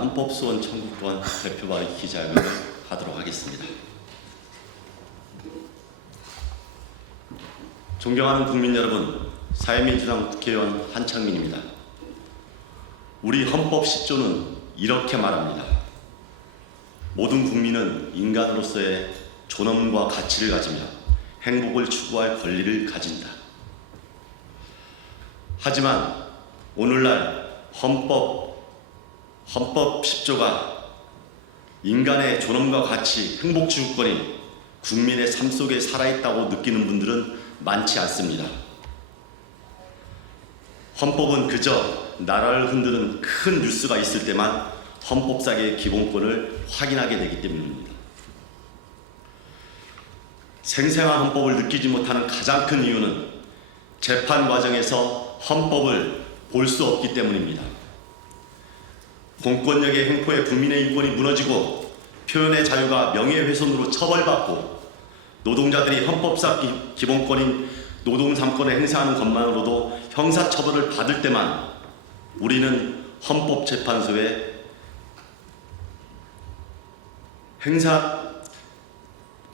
헌법소원 청구권 대표 발의 기자회견을 하도록 하겠습니다. 존경하는 국민 여러분, 사회민주당 국회의원 한창민입니다. 우리 헌법 10조는 이렇게 말합니다. 모든 국민은 인간으로서의 존엄과 가치를 가지며 행복을 추구할 권리를 가진다. 하지만 오늘날 헌법 10조가 인간의 존엄과 가치, 행복 추구권이 국민의 삶 속에 살아있다고 느끼는 분들은 많지 않습니다. 헌법은 그저 나라를 흔드는 큰 뉴스가 있을 때만 헌법상의 기본권을 확인하게 되기 때문입니다. 생생한 헌법을 느끼지 못하는 가장 큰 이유는 재판 과정에서 헌법을 볼 수 없기 때문입니다. 공권력의 횡포에 국민의 인권이 무너지고 표현의 자유가 명예훼손으로 처벌받고 노동자들이 헌법상 기본권인 노동 3권을 행사하는 것만으로도 형사처벌을 받을 때만 우리는 헌법재판소에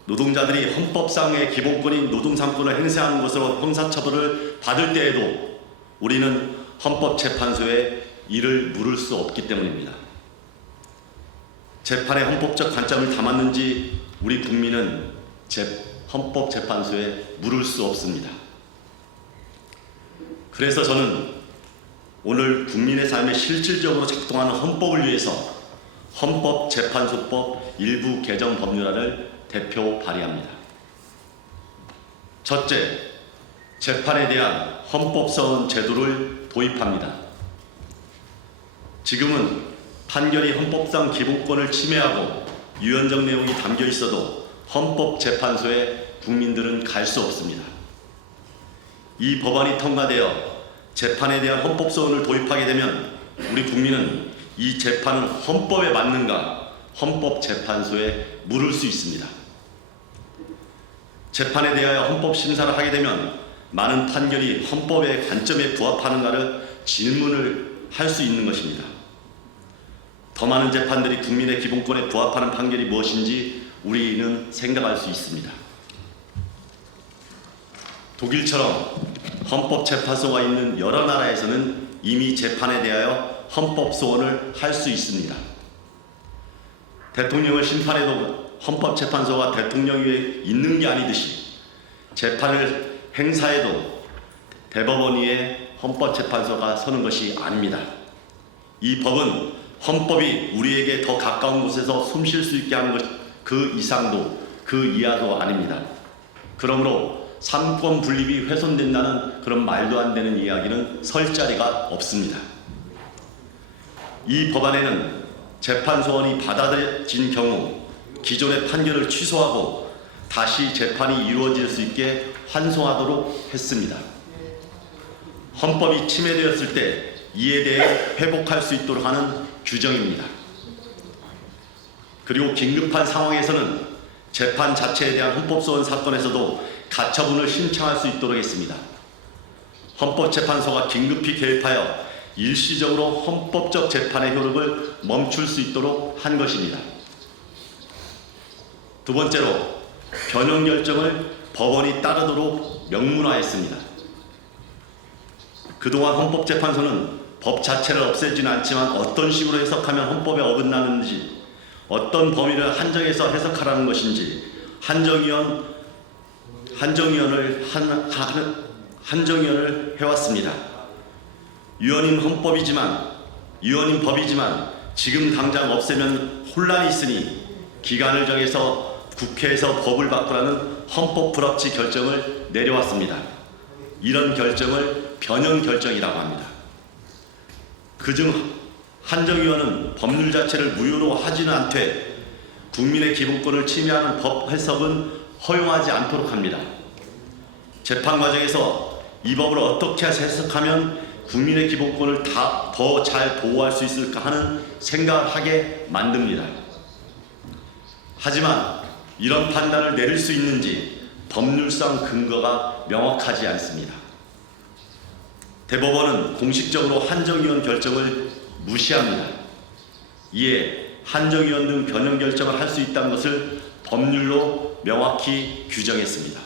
노동자들이 헌법상의 기본권인 노동 3권을 행사하는 것으로 형사처벌을 받을 때에도 우리는 헌법재판소에 이를 물을 수 없기 때문입니다. 재판의 헌법적 관점을 담았는지 우리 국민은 헌법재판소에 물을 수 없습니다. 그래서 저는 오늘 국민의 삶에 실질적으로 작동하는 헌법을 위해서 헌법재판소법 일부 개정 법률안을 대표 발의합니다. 첫째, 재판에 대한 헌법성 제도를 도입합니다. 지금은 판결이 헌법상 기본권을 침해하고 유연적 내용이 담겨 있어도 헌법재판소에 국민들은 갈 수 없습니다. 이 법안이 통과되어 재판에 대한 헌법소원을 도입하게 되면 우리 국민은 이 재판은 헌법에 맞는가 헌법재판소에 물을 수 있습니다. 재판에 대하여 헌법심사를 하게 되면 많은 판결이 헌법의 관점에 부합하는가를 질문을 할 수 있는 것입니다. 더 많은 재판들이 국민의 기본권에 부합하는 판결이 무엇인지 우리는 생각할 수 있습니다. 독일처럼 헌법재판소가 있는 여러 나라에서는 이미 재판에 대하여 헌법소원을 할 수 있습니다. 대통령을 심판해도 헌법재판소가 대통령 위에 있는 게 아니듯이 재판을 행사해도 대법원 위에 헌법재판소가 서는 것이 아닙니다. 이 법은 헌법이 우리에게 더 가까운 곳에서 숨 쉴 수 있게 하는 것 그 이상도 그 이하도 아닙니다. 그러므로 삼권 분립이 훼손된다는 그런 말도 안 되는 이야기는 설 자리가 없습니다. 이 법안에는 재판 소원이 받아들여진 경우 기존의 판결을 취소하고 다시 재판이 이루어질 수 있게 환송하도록 했습니다. 헌법이 침해되었을 때 이에 대해 회복할 수 있도록 하는 규정입니다. 그리고 긴급한 상황에서는 재판 자체에 대한 헌법소원 사건에서도 가처분을 신청할 수 있도록 했습니다. 헌법재판소가 긴급히 개입하여 일시적으로 헌법적 재판의 효력을 멈출 수 있도록 한 것입니다. 두 번째로 변형 결정을 법원이 따르도록 명문화했습니다. 그동안 헌법재판소는 법 자체를 없애지는 않지만 어떤 식으로 해석하면 헌법에 어긋나는지, 어떤 범위를 한정해서 해석하라는 것인지 한정위원을 해왔습니다. 유언인 법이지만 지금 당장 없애면 혼란이 있으니 기간을 정해서 국회에서 법을 바꾸라는 헌법 불합치 결정을 내려왔습니다. 이런 결정을 변형 결정이라고 합니다. 그중 한정위원은 법률 자체를 무효로 하지는 않되 국민의 기본권을 침해하는 법 해석은 허용하지 않도록 합니다. 재판 과정에서 이 법을 어떻게 해석하면 국민의 기본권을 더 잘 보호할 수 있을까 하는 생각을 하게 만듭니다. 하지만 이런 판단을 내릴 수 있는지 법률상 근거가 명확하지 않습니다. 대법원은 공식적으로 한정위원 결정을 무시합니다. 이에 한정위원 등 변경 결정을 할 수 있다는 것을 법률로 명확히 규정했습니다.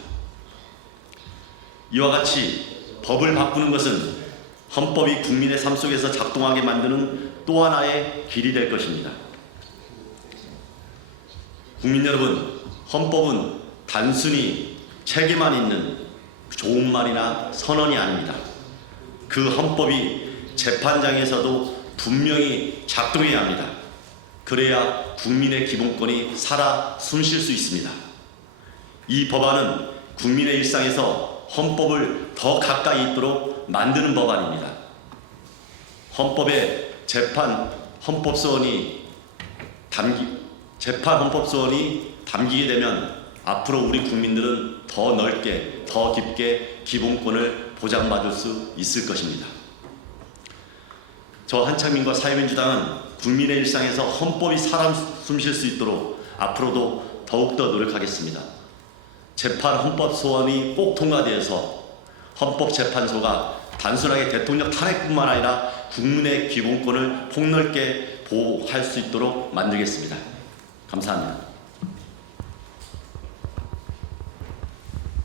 이와 같이 법을 바꾸는 것은 헌법이 국민의 삶 속에서 작동하게 만드는 또 하나의 길이 될 것입니다. 국민 여러분, 헌법은 단순히 책에만 있는 좋은 말이나 선언이 아닙니다. 그 헌법이 재판장에서도 분명히 작동해야 합니다. 그래야 국민의 기본권이 살아 숨쉴 수 있습니다. 이 법안은 국민의 일상에서 헌법을 더 가까이 있도록 만드는 법안입니다. 헌법에 재판 헌법소원이 담기게 되면 앞으로 우리 국민들은 더 넓게, 더 깊게 기본권을 보장받을 수 있을 것입니다. 저 한창민과 사회민주당은 국민의 일상에서 헌법이 살아 숨쉴 수 있도록 앞으로도 더욱더 노력하겠습니다. 재판 헌법 소원이 꼭 통과되어서 헌법재판소가 단순하게 대통령 탄핵뿐만 아니라 국민의 기본권을 폭넓게 보호할 수 있도록 만들겠습니다. 감사합니다.